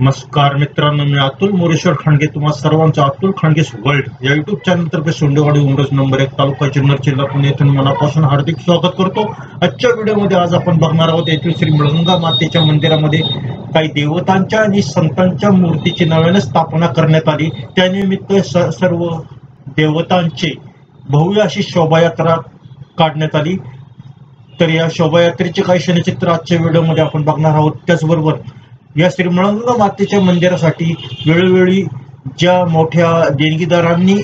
नमस्कार मित्रांनो, मी अतुल मोरेश्वर खांडगे तुम्हा सर्वांचं अतुल खांडगे वर्ल्ड या युट्यूब चॅनल तर्फे सोंडेवाडी उमरज नंबर 1 तालुका जुन्नर जिल्हा पुणे येथून मनापासून हार्दिक स्वागत करतो। आजच्या व्हिडिओमध्ये आज आपण बघणार आहोत येथील श्री मृदंगा मातेच्या मंदिरामध्ये काही देवतांच्या आणि संतांच्या मूर्तीची नव्याने स्थापना करण्यात आली। त्यानिमित्त सर्व देवतांचे भव्य अशी शोभायात्रा काढण्यात आली। तर या शोभायात्रेचे काही क्षणचित्र आजच्या व्हिडिओमध्ये आपण बघणार आहोत। त्याचबरोबर या श्री मृदंगा मातेच्या मंदिरासाठी वेळोवेळी ज्या मोठ्या देणगीदारांनी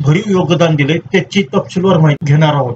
भरीव योगदान दिले त्याची तपशीलवार माहिती घेणार आहोत।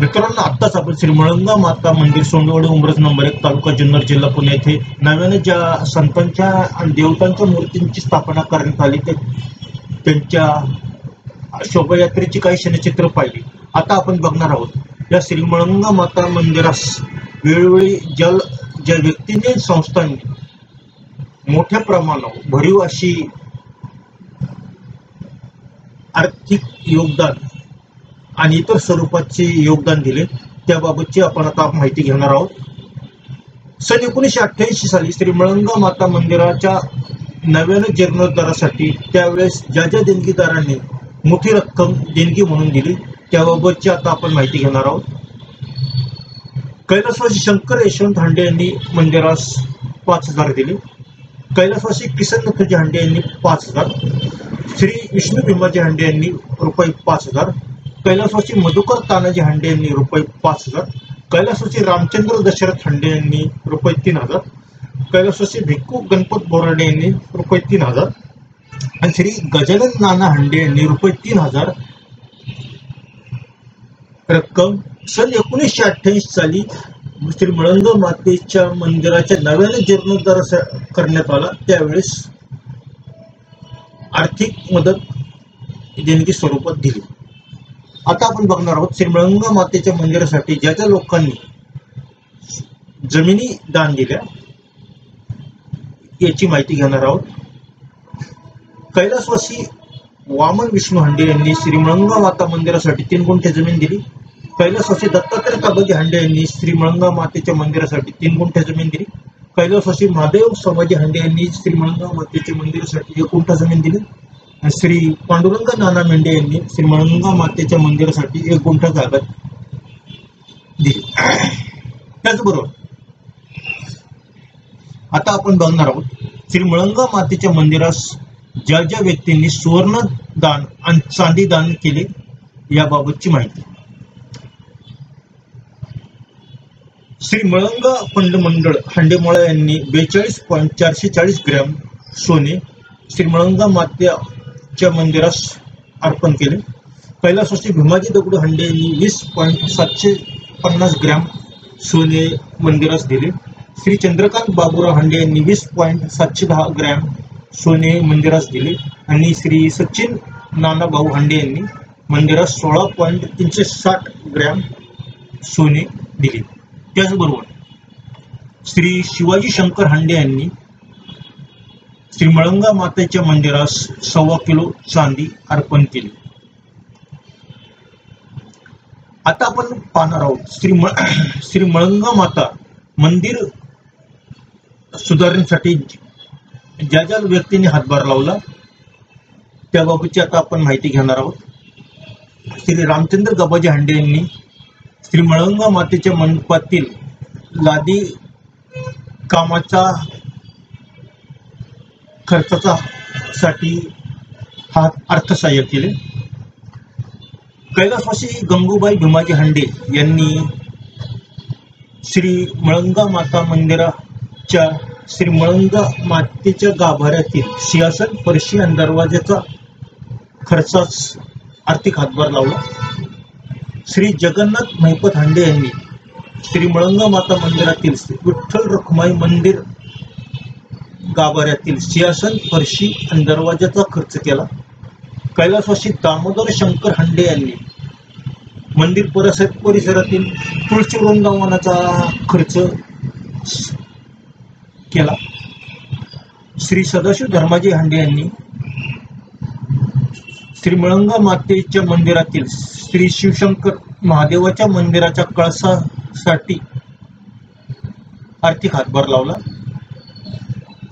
मित्रांनो, आत्ताच आपण श्री मळंगा माता मंदिर सोंडेवाडी उंब्रज नंबर 1 तालुका जुन्नर जिल्हा पुणे येथे नव्याने ज्या संतांच्या आणि देवतांच्या मूर्तींची स्थापना करण्यात आली त्यांच्या शोभायात्रेची काही क्षणचित्र पाहिली. आता आपण बघणार आहोत या श्री मळंगा माता मंदिरास वेळोवेळी ज्या व्यक्तीने संस्थांनी मोठ्या प्रमाणावर भरीव अशी आर्थिक योगदान आणि इतर स्वरूपाचे योगदान दिले त्याबाबतची आपण आता माहिती घेणार आहोत. सन 1988 साली श्री मळंगा माता मंदिराच्या नव्याने जीर्णोद्धारासाठी त्यावेळेस ज्या देणगीदारांनी मोठी रक्कम देणगी म्हणून दिली त्याबाबतची आता आपण माहिती घेणार आहोत. कैलासवासी शंकर यशवंत हांडे यांनी मंदिरास 5,000 दिले. कैलासवासी किसननाथजी हांडे यांनी 5,000. श्री विष्णू भीमाजी हांडे यांनी रुपये 5,000. कैलासवासी मधुकर तानाजी हांडे यांनी रुपये 5,000. कैलासवासी रामचंद्र दशरथ हांडे यांनी रुपये 3,000. कैलासवासी भिक्खू गणपत बोराडे यांनी रुपये 3,000 आणि श्री गजानन नाना हांडे यांनी रुपये 3,000 रक्कम सन 1988 साली श्री मळंगा मातेच्या मंदिराच्या नव्याने जीर्णोद्धार करण्यात आला त्यावेळेस आर्थिक मदत देणगी स्वरूपात दिली. आता आपण बघणार आहोत श्री मळंगा मातेच्या मंदिरासाठी ज्या लोकांनी जमिनी दान दिल्या याची माहिती घेणार आहोत. कैलासवासी वामन विष्णू हांडे यांनी श्री मळंगा माता मंदिरासाठी 3 गुंठे जमीन दिली. कैलासवासी दत्तात्रय ताबाजी हांडे यांनी श्री मळंगा मातेच्या मंदिरासाठी 3 गुंठे जमीन दिली. कैलासवासी महादेव समाजी हांडे यांनी श्री मळंगा मातेच्या मंदिरासाठी 1 गुंठा जमीन दिली. श्री पांडुरंग नाना मेंढे यांनी श्री मळंगा मातेच्या मंदिरासाठी 1 गुंठा जागा दिली. त्याचबरोबर आता आपण बघणार आहोत श्री मळंगा मातेच्या मंदिरास ज्या व्यक्तींनी सुवर्ण दान आणि चांदी दान केले याबाबतची माहिती. श्री मळंगा फंड मंडळ हांडेमोळा यांनी 42.440 ग्रॅम सोने श्री मळंगा मातेच्या मंदिरास अर्पण केले. कैलासवासी भीमाजी दगडू हांडे यांनी 20.750 ग्रॅम सोने मंदिरास दिले. श्री चंद्रकांत बाबूराव हांडे यांनी 20.710 ग्रॅम सोने मंदिरास दिले आणि श्री सचिन नानाभाऊ हांडे यांनी मंदिरास 16.360 ग्रॅम सोने दिले. त्याचबरोबर श्री शिवाजी शंकर हांडे यांनी श्री मळंगा मातेच्या मंदिरास 1.25 किलो चांदी अर्पण केली. आता आपण पाहणार आहोत श्री मळंगा माता मंदिर सुधारण्यासाठी ज्या व्यक्तींनी हातभार लावला त्याबाबतची आता आपण माहिती घेणार आहोत. श्री रामचंद्र गबाजी हांडे यांनी श्री मळंगा मातेच्या मंडपातील लादी कामाचा खर्चासाठी अर्थसहाय्य केले. कैलासवासी गंगूबाई भीमाजी हांडे यांनी श्री मळंगा माता मंदिराच्या श्री मळंगा मातेच्या गाभाऱ्यातील सिंहासन फरशी आणि दरवाजाचा खर्चास आर्थिक हातभार लावला. श्री जगन्नाथ महिपत हांडे यांनी श्री मळंगा माता मंदिरातील विठ्ठल रखुमाई मंदिर गाभाऱ्यातील सिंहासन फरशी आणि दरवाजाचा खर्च केला. कैलासवासी दामोदर शंकर हांडे यांनी मंदिर परिसरातील तुळशी वृंदावनाचा खर्च केला. श्री सदाशिव धर्माजी हांडे यांनी श्री मळंगा मातेच्या मंदिरातील श्री शिवशंकर महादेवाच्या मंदिराच्या कळसासाठी आर्थिक हातभार लावला.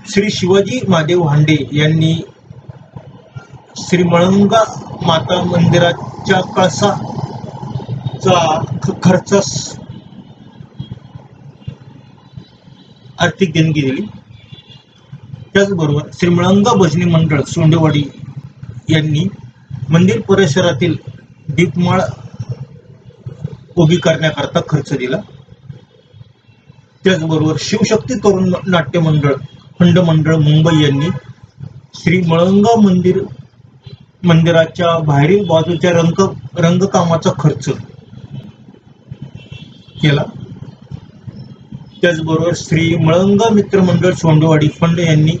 श्री शिवाजी महादेव हांडे यांनी श्री मळंगा माता मंदिराच्या कळसाचा खर्चास आर्थिक देणगी दिली. त्याचबरोबर श्री मळंगा भजनी मंडळ सोंडेवाडी यांनी मंदिर परिसरातील दीपमाळ उभी करण्याकरता खर्च दिला. त्याचबरोबर शिवशक्ती तरुण नाट्य मंडळ खंड मंडळ मुंबई यांनी श्री मळंगा मंदिराच्या बाहेरील बाजूच्या रंगकामाचा खर्च केला. त्याचबरोबर श्री मळंगा मित्रमंडळ सोंडेवाडी फंड यांनी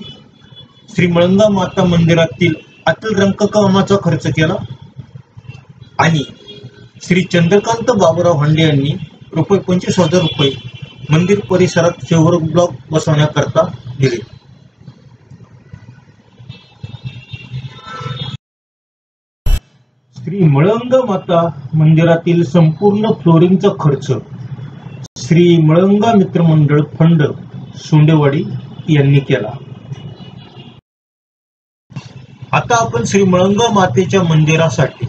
श्री मळंगा माता मंदिरातील अतुल रंगकामाचा खर्च केला. आणि श्री चंद्रकांत बाबूराव हांडे यांनी रुपये 25,000 मंदिर परिसरात फेवर ब्लॉक बसवण्याकरता दिले. श्री मळंगा माता मंदिरातील संपूर्ण फ्लोरिंगचा खर्च श्री मळंगा मित्रमंडळ फंड सोंडेवाडी यांनी केला. आता आपण श्री मळंगा मातेच्या मंदिरासाठी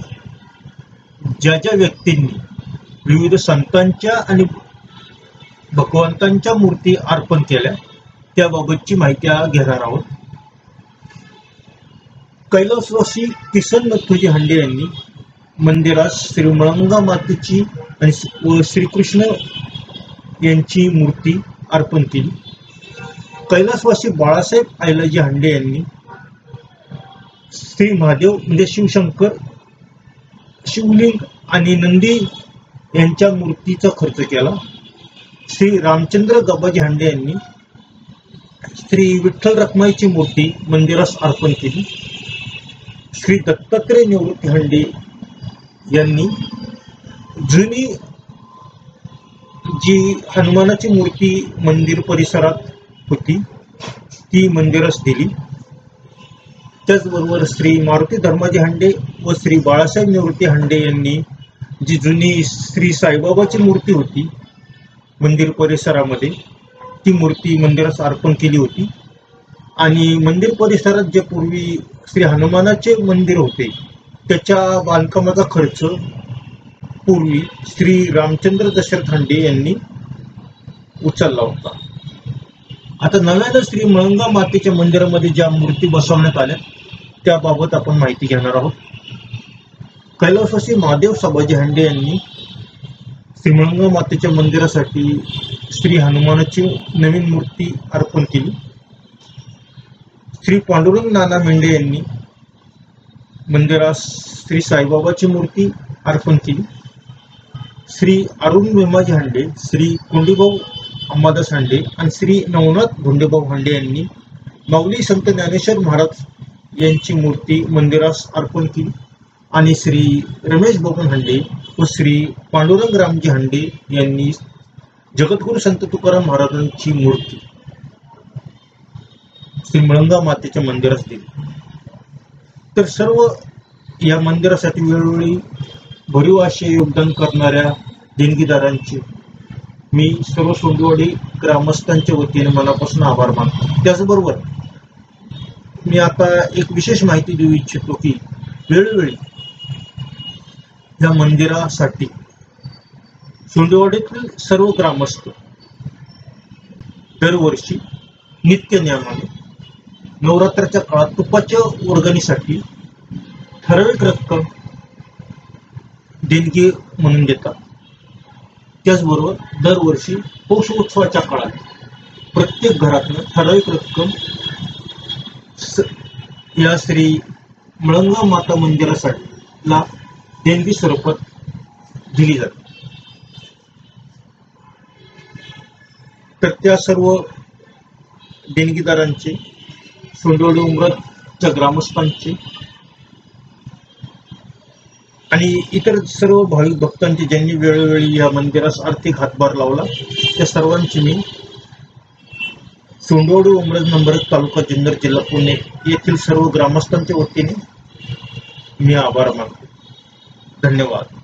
ज्या ज्या व्यक्तींनी विविध संतांच्या आणि भगवंतांच्या मूर्ती अर्पण केल्या त्याबाबतची माहिती घेणार आहोत. कैलासवासी किसन नथुजी हांडे यांनी मंदिरास श्री मळंगा मातेची आणि श्रीकृष्ण यांची मूर्ती अर्पण केली. कैलासवासी बाळासाहेब आयलाजी हांडे यांनी श्री महादेव म्हणजे शिवशंकर, शिवलिंग आणि नंदी यांच्या मूर्तीचा खर्च केला. श्री रामचंद्र गबाजी हांडे यांनी श्री विठ्ठल रखमाईची मूर्ती मंदिरास अर्पण केली. श्री दत्तात्रय निवृत्ती हांडे यांनी जुनी जी हनुमानाची मूर्ती मंदिर परिसरात होती ती मंदिरास दिली. त्याचबरोबर श्री मारुती धर्माजी हांडे व श्री बाळासाहेब निवृत्ती हांडे यांनी जी जुनी श्री साईबाबाची मूर्ती होती मंदिर परिसरामध्ये ती मूर्ती मंदिरास अर्पण केली होती. आणि मंदिर परिसरात जे पूर्वी श्री हनुमानाचे मंदिर होते त्याच्या बांधकामाचा खर्च पूर्वी श्री रामचंद्र दशरथ हांडे यांनी उचलला होता. आता नव्यानं श्री मळंगा मातेच्या मंदिरामध्ये ज्या मूर्ती बसवण्यात आल्या त्याबाबत आपण माहिती घेणार आहोत. कैलासवासी महादेव सबाजी हांडे यांनी श्री मळंगा मातेच्या मंदिरासाठी श्री हनुमानाची नवीन मूर्ती अर्पण केली. श्री पांडुरंग नाना मेंढे यांनी मंदिरास श्री साईबाबाची मूर्ती अर्पण केली. श्री अरुण वेमाजी हांडे, श्री कोंडीभाऊ अंबादास हांडे आणि श्री नवनाथ धोंडेभाऊ हांडे यांनी माऊली संत ज्ञानेश्वर महाराज यांची मूर्ती मंदिरास अर्पण केली. आणि श्री रमेश बबन हांडे व श्री पांडुरंग रामजी हांडे यांनी जगद्गुरु संत तुकाराम महाराजांची मूर्ती श्री मळंगा मातेच्या मंदिरास दिली. तर सर्व या मंदिरासाठी वेळोवेळी भरीव असे योगदान करणाऱ्या देणगीदारांचे मी सर्व सोंडेवाडी ग्रामस्थांच्या वतीने मनापासून आभार मानतो. त्याचबरोबर मी आता एक विशेष माहिती देऊ इच्छितो की वेळोवेळी या मंदिरासाठी सोंडेवाडीतील सर्व ग्रामस्थ दरवर्षी नित्य नियमाने नवरात्राच्या काळात तुपाच्या वर्गणीसाठी ठराविक रक्कम देणगी म्हणून देतात. त्याचबरोबर दरवर्षी पौष उत्सवाच्या काळात प्रत्येक घरातून ठराविक रक्कम या श्री मळंगा माता मंदिरासाठी देणगी स्वरूपात दिली जाते. तर त्या सर्व देणगीदारांचे, सोंडेवाडी उमरजच्या ग्रामस्थांचे आणि इतर सर्व भाविक भक्तांचे ज्यांनी वेळोवेळी या मंदिरास आर्थिक हातभार लावला त्या सर्वांची मी सोंडेवाडी उमरज नंबर 1 तालुका जुन्नर जिल्हा पुणे येथील सर्व ग्रामस्थांच्या वतीने मी आभार मानतो. धन्यवाद.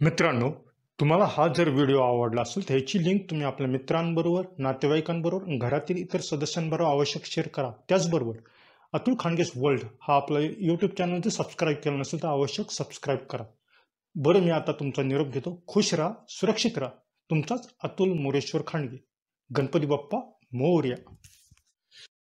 मित्रांनो, तुम्हाला हा जर व्हिडिओ आवडला असेल तर ह्याची लिंक तुम्ही आपल्या मित्रांबरोबर, नातेवाईकांबरोबर, घरातील इतर सदस्यांबरोबर आवश्यक शेअर करा. त्याचबरोबर अतुल खांडगेस वर्ल्ड हा आपला यूट्यूब चॅनल जर सबस्क्राईब केला नसेल तर आवश्यक सबस्क्राईब करा. बरं, मी आता तुमचा निरोप घेतो. खुश राहा, सुरक्षित राहा. तुमचाच अतुल मोरेश्वर खांडगे. गणपती बाप्पा मोरया.